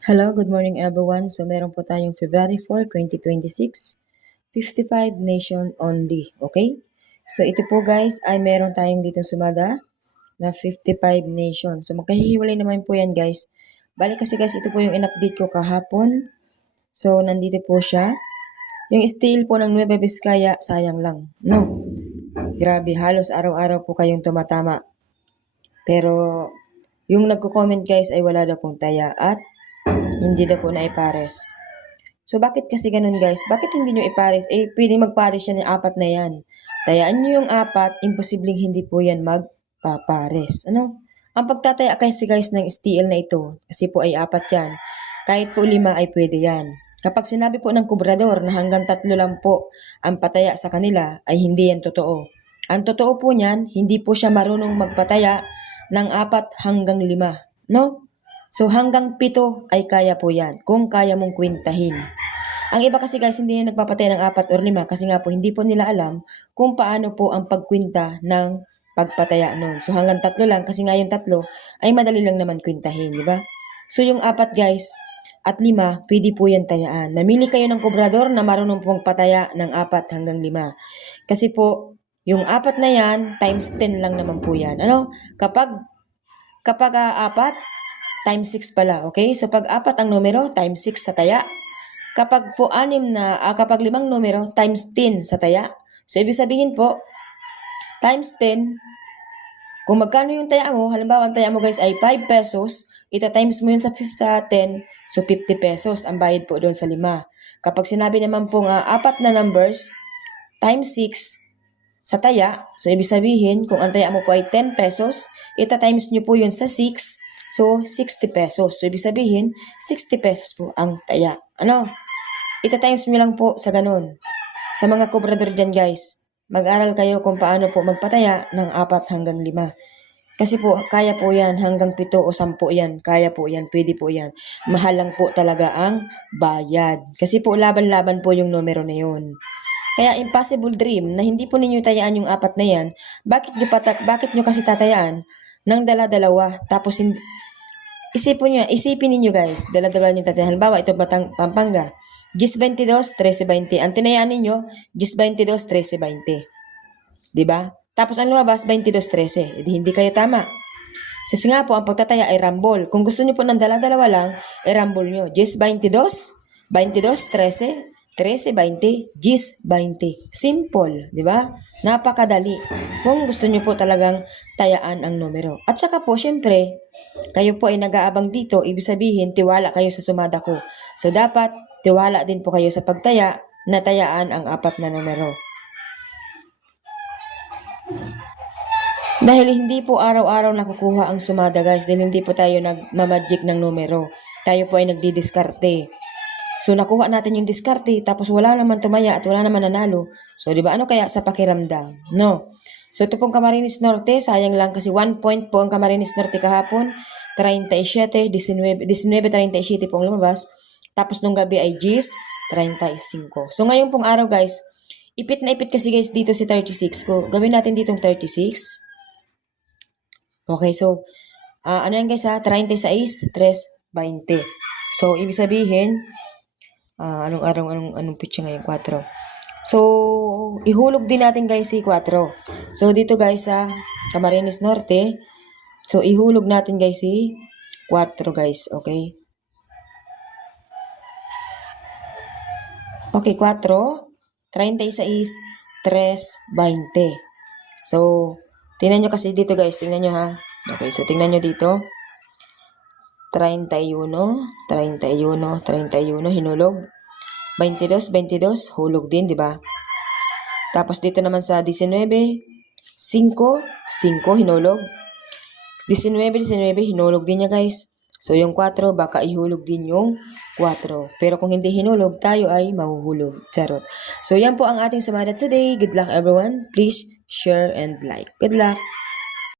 Hello, good morning everyone. So meron po tayong February 4, 2026, 55 nation only, okay? So ito po guys ay meron tayong ditong sumada na 55 nation. So magkahihiwalay naman po yan guys. Balik kasi guys ito po yung in-update ko kahapon. So nandito po siya. Yung steel po ng Nueva Vizcaya, sayang lang. No, grabe, halos araw-araw po kayong tumatama. Pero yung nagko-comment guys ay wala daw pong taya at hindi daw po na ipares. So, bakit kasi ganun guys? Bakit hindi nyo ipares? Pwede magpares yan yung apat na yan. Tayaan nyo yung apat, imposibleng hindi po yan magpapares. Ano? Ang pagtataya kasi guys ng steel na ito, kasi po ay apat yan, kahit po 5 ay pwede yan. Kapag sinabi po ng kubrador na hanggang 3 lang po ang pataya sa kanila, ay hindi yan totoo. Ang totoo po niyan, hindi po siya marunong magpataya ng 4 hanggang 5. No? So hanggang 7 ay kaya po yan, kung kaya mong kwintahin. Ang iba kasi guys, hindi na nagpapatay ng 4 or 5 kasi nga po hindi po nila alam kung paano po ang pagkwinta ng pagpataya nun. So hanggang 3 lang kasi nga yung 3 ay madali lang naman kwintahin, di ba? So yung 4 guys at 5, pwede po yan tayaan. Mamili kayo ng kubrador na marunong pong pataya ng 4 hanggang 5. Kasi po, yung 4 na yan, times 10 lang naman po yan. Ano? Kapag 4, times 6 pala, okay? So pag 4 ang numero, times 6 sa taya. Kapag po 5 numero, times 10 sa taya. So ibig sabihin po, times 10, kung magkano yung taya mo, halimbawa ang taya mo guys ay 5 pesos, ita-times mo yun sa 10, so 50 pesos ang bayad po doon sa 5. Kapag sinabi naman po nga 4 na numbers, times 6 sa taya, so ibig sabihin, kung ang taya mo po ay 10 pesos, ita-times nyo po yun sa 6, so 60 pesos. So ibig sabihin, 60 pesos po ang taya. Ano? Ita-times nyo lang po sa ganun. Sa mga kubrador dyan guys, mag-aral kayo kung paano po magpataya ng 4 hanggang 5. Kasi po, kaya po yan, hanggang 7 o 10 yan, kaya po yan, pwede po yan. Mahal lang po talaga ang bayad. Kasi po, laban-laban po yung numero na yun. Kaya impossible dream na hindi po ninyo tayaan yung 4 na yan, bakit nyo kasi tatayaan ng dala-dalawa, tapos isipin niyo guys, dala-dala niyo tatayaan. Halimbawa, ito Pampanga, 10-22, 13-20. Ang tinayaan ninyo, 10-22, 13-20. Diba? Tapos ang lumabas, 22-13. Hindi kayo tama. Kasi nga po, ang pagtataya ay rambol. Kung gusto niyo po ng dala-dalawa lang, rambol nyo. 10-22, 22-13, 13-20, 10-20. Simple, di ba? Napakadali. Kung gusto niyo po talagang tayaan ang numero. At saka po, syempre, kayo po ay nag-aabang dito, ibig sabihin, tiwala kayo sa sumada ko. So, dapat, tiwala din po kayo sa pagtaya na tayaan ang 4 na numero. Dahil hindi po araw-araw nakukuha ang sumada guys, dahil hindi po tayo nagmamagic ng numero. Tayo po ay nagdidiskarte. So nakuha natin yung diskarte, tapos wala naman tumaya at wala naman nanalo. So di ba ano kaya sa pakiramdam? No. So ito pong Camarines Norte, sayang lang kasi 1 point po ang Camarines Norte kahapon. 37, 19, 37 po ang lumabas. Tapos nung gabi ay 35. So ngayon pong araw guys, ipit na ipit kasi guys dito si 36 ko. Gawin natin ditong 36. Okay, so, ano yan guys ha? 36, 3, 20. So, ibig sabihin, anong pitsa ngayon? 4. So, ihulog din natin guys si 4. So, dito guys sa Camarines Norte, so, ihulog natin guys si 4 guys, okay? Okay, 4, 36, 3, 20. So, tingnan nyo kasi dito guys, tingnan nyo ha. Okay, so tingnan nyo dito. 31, 31, 31, hinulog. 22, 22, hulog din, di ba? Tapos dito naman sa 19, 5, 5, hinulog. 19, 19, hinulog din niya guys. So yung 4, baka ihulog din yung 4. Pero kung hindi hinulog, tayo ay mahuhulog. Charot. So yan po ang ating sumadat today. Good luck everyone. Please share and like. Good luck.